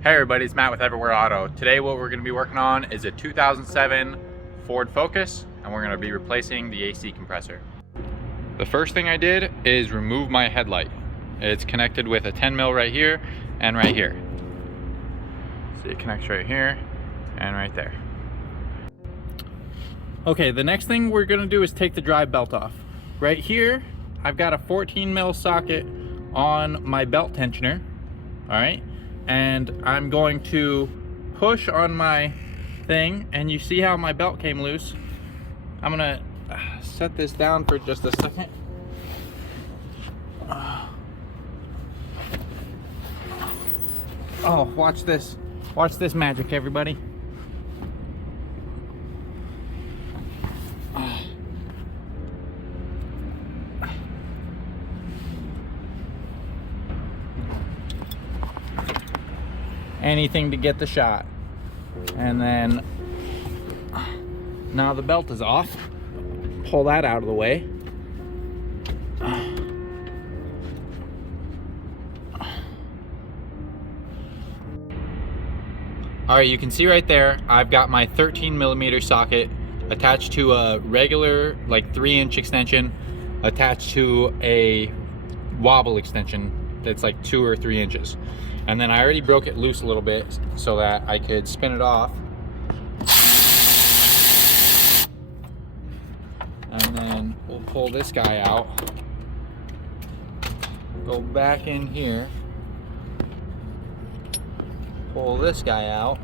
Hey everybody, it's Matt with Everywhere Auto. Today what we're going to be working on is a 2007 Ford Focus, and we're going to be replacing the AC compressor. The first thing I did is remove my headlight. It's connected with a 10 mil right here and right here. So it connects right here and right there. Okay, the next thing we're going to do is take the drive belt off. Right here, I've got a 14 mil socket on my belt tensioner, all right? And I'm going to push on my thing, and you see how my belt came loose. I'm gonna set this down for just a second. Oh, watch this. Watch this magic, everybody. Anything to get the shot. And then now the belt is off. Pull that out of the way. All right, you can see right there, I've got my 13 millimeter socket attached to a regular, like 3-inch extension, attached to a wobble extension that's like 2 or 3 inches. And then I already broke it loose a little bit so that I could spin it off. And then we'll pull this guy out. Go back in here. Pull this guy out.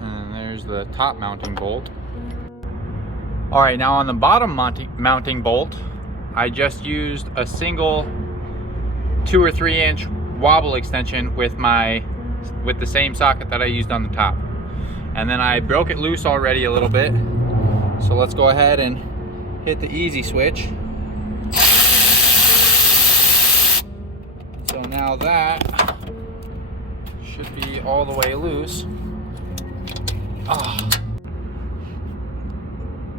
And there's the top mounting bolt. All right, now on the bottom mounting bolt, I just used a single 2 or 3 inch wobble extension with the same socket that I used on the top. And then I broke it loose already a little bit. So let's go ahead and hit the easy switch. So now that should be all the way loose.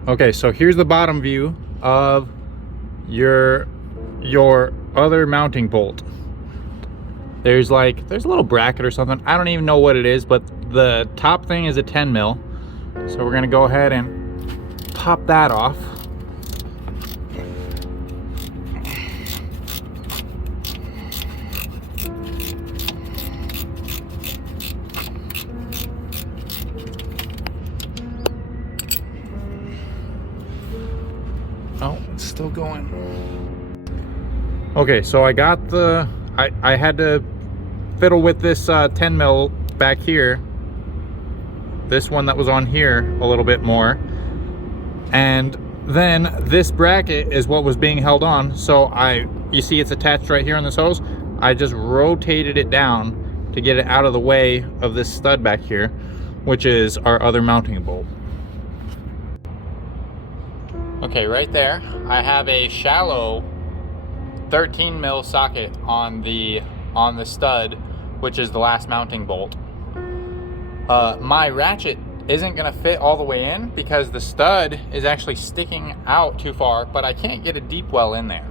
Okay, so here's the bottom view of your other mounting bolt. There's a little bracket or something. I don't even know what it is, but the top thing is a 10 mil. So we're gonna go ahead and pop that off. Oh, it's still going. Okay, so I got I had to fiddle with this 10 mil back here, this one that was on here a little bit more, and then this bracket is what was being held on. So you see it's attached right here on this hose. I just rotated it down to get it out of the way of this stud back here, which is our other mounting bolt. Okay, right there, I have a shallow 13 mil socket on the stud, which is the last mounting bolt. My ratchet isn't gonna fit all the way in because the stud is actually sticking out too far, but I can't get a deep well in there.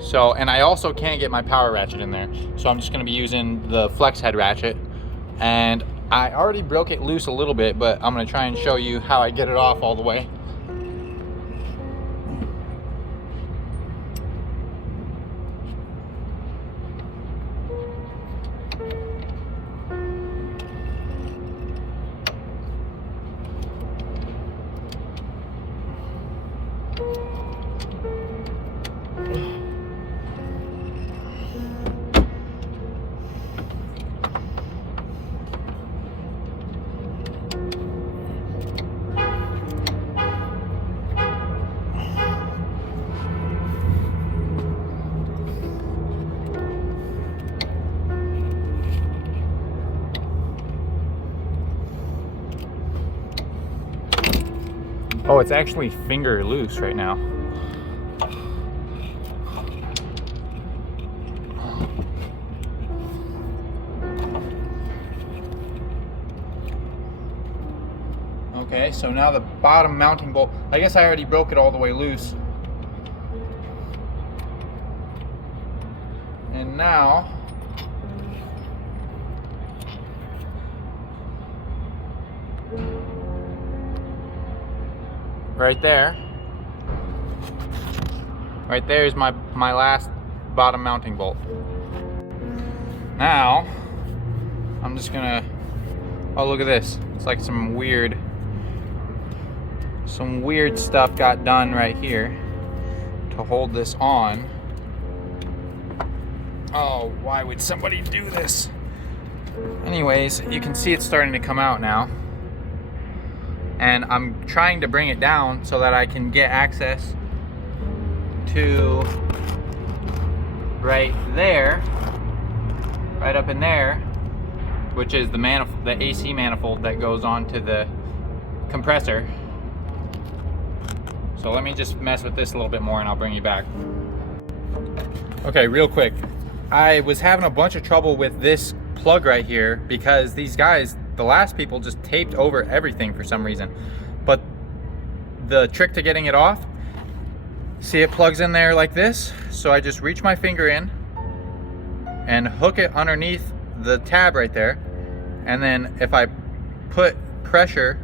So, and I also can't get my power ratchet in there. So I'm just gonna be using the flex head ratchet. And I already broke it loose a little bit, but I'm gonna try and show you how I get it off all the way. Oh, it's actually finger loose right now. Okay, so now the bottom mounting bolt, I guess I already broke it all the way loose. now right there is my last bottom mounting bolt. Now I'm just gonna, oh look at this, it's like some weird stuff got done right here to hold this on. Oh, why would somebody do this? Anyways, you can see it's starting to come out now, and I'm trying to bring it down so that I can get access to right there, right up in there, which is the manifold, the AC manifold that goes onto the compressor. So let me just mess with this a little bit more and I'll bring you back. Okay, real quick. I was having a bunch of trouble with this plug right here because these guys, the last people, just taped over everything for some reason. But the trick to getting it off, see it plugs in there like this. So I just reach my finger in and hook it underneath the tab right there. And then if I put pressure,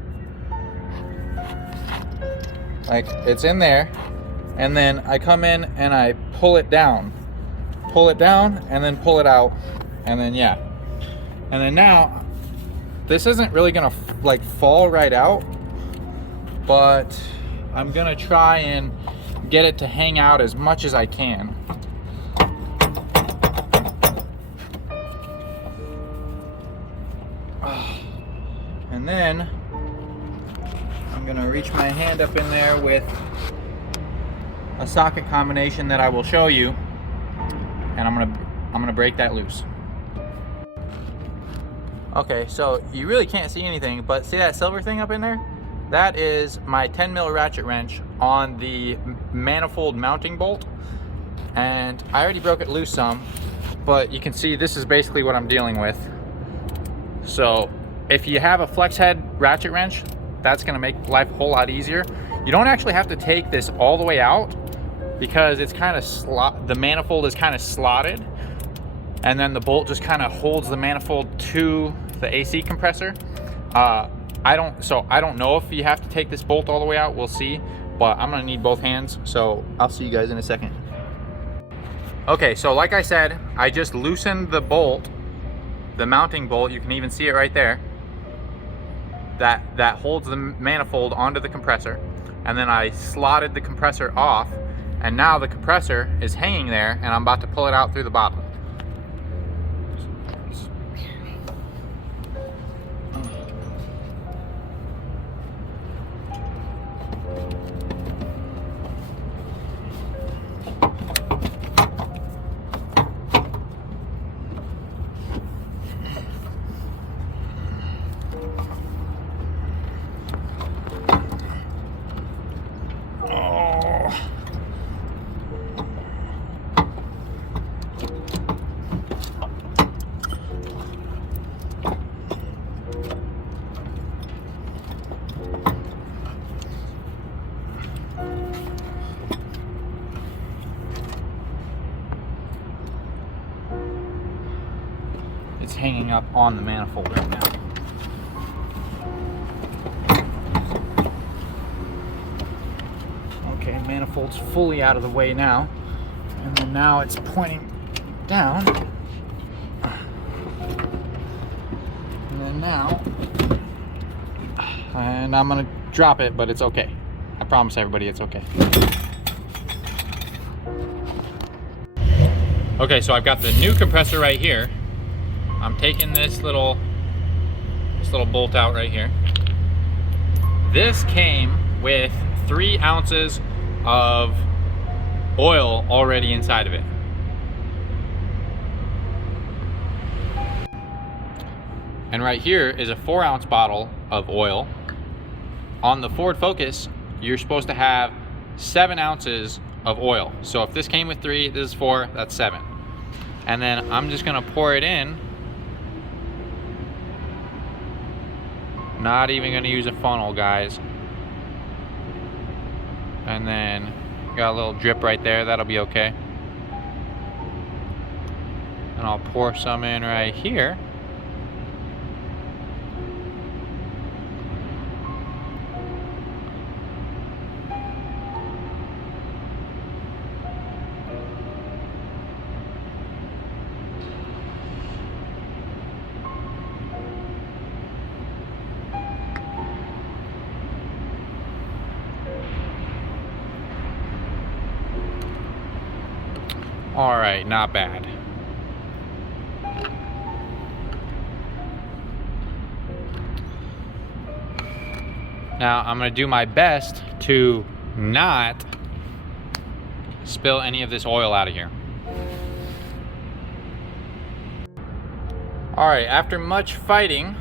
like it's in there, and then I come in and I pull it down and then pull it out, and then yeah, and then now this isn't really gonna like fall right out, but I'm gonna try and get it to hang out as much as I can. And then I'm gonna reach my hand up in there with a socket combination that I will show you, and I'm gonna break that loose. Okay, so you really can't see anything, but see that silver thing up in there? That is my 10 mil ratchet wrench on the manifold mounting bolt, and I already broke it loose some, but you can see this is basically what I'm dealing with. So if you have a flex head ratchet wrench, that's gonna make life a whole lot easier. You don't actually have to take this all the way out because it's kind of the manifold is kind of slotted, and then the bolt just kind of holds the manifold to the AC compressor. I don't know if you have to take this bolt all the way out. We'll see, but I'm gonna need both hands, so I'll see you guys in a second. Okay, so like I said, I just loosened the bolt, the mounting bolt. You can even see it right there. That holds the manifold onto the compressor, and then I slotted the compressor off, and now the compressor is hanging there, and I'm about to pull it out through the bottom. It's hanging up on the manifold right now. Okay, manifold's fully out of the way now. And then now it's pointing down. And then now, and I'm gonna drop it, but it's okay. I promise everybody it's okay. Okay, so I've got the new compressor right here. I'm taking this little bolt out right here. This came with 3 ounces of oil already inside of it. And right here is a 4-ounce bottle of oil. On the Ford Focus, you're supposed to have 7 ounces of oil. So if this came with 3, this is 4, that's 7. And then I'm just gonna pour it in. Not even gonna use a funnel, guys. And then got a little drip right there, that'll be okay. And I'll pour some in right here. All right, not bad. Now I'm gonna do my best to not spill any of this oil out of here. All right, after much fighting,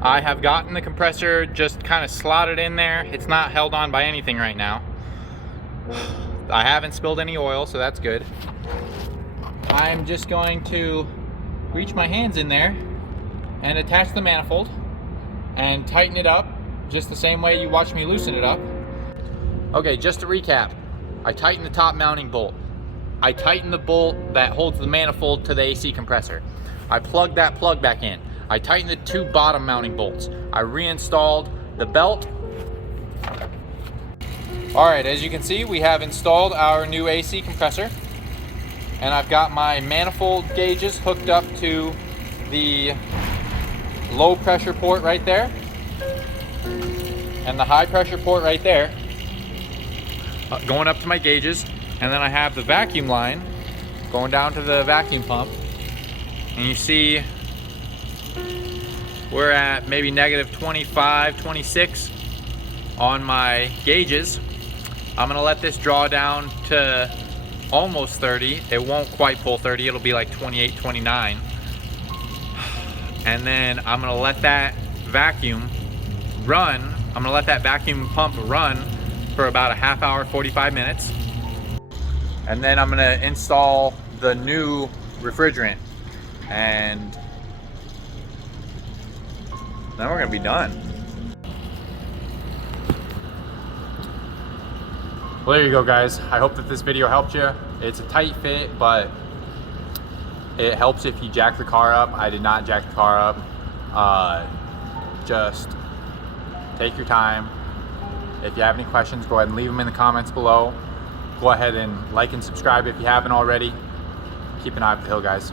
I have gotten the compressor just kind of slotted in there. It's not held on by anything right now. I haven't spilled any oil, so that's good. I'm just going to reach my hands in there and attach the manifold and tighten it up just the same way you watched me loosen it up. Okay, just to recap, I tighten the top mounting bolt. I tighten the bolt that holds the manifold to the AC compressor. I plug that plug back in. I tighten the two bottom mounting bolts. I reinstalled the belt. All right, as you can see, we have installed our new AC compressor, and I've got my manifold gauges hooked up to the low pressure port right there and the high pressure port right there, going up to my gauges. And then I have the vacuum line going down to the vacuum pump, and you see we're at maybe negative 25, 26 on my gauges. I'm gonna let this draw down to almost 30. It won't quite pull 30, it'll be like 28, 29. And then I'm gonna let that vacuum run. I'm gonna let that vacuum pump run for about a half hour, 45 minutes. And then I'm gonna install the new refrigerant, and then we're gonna be done. Well, there you go, guys. I hope that this video helped you. It's a tight fit, but it helps if you jack the car up. I did not jack the car up. Just take your time. If you have any questions, go ahead and leave them in the comments below. Go ahead and like and subscribe if you haven't already. Keep an eye up the hill, guys.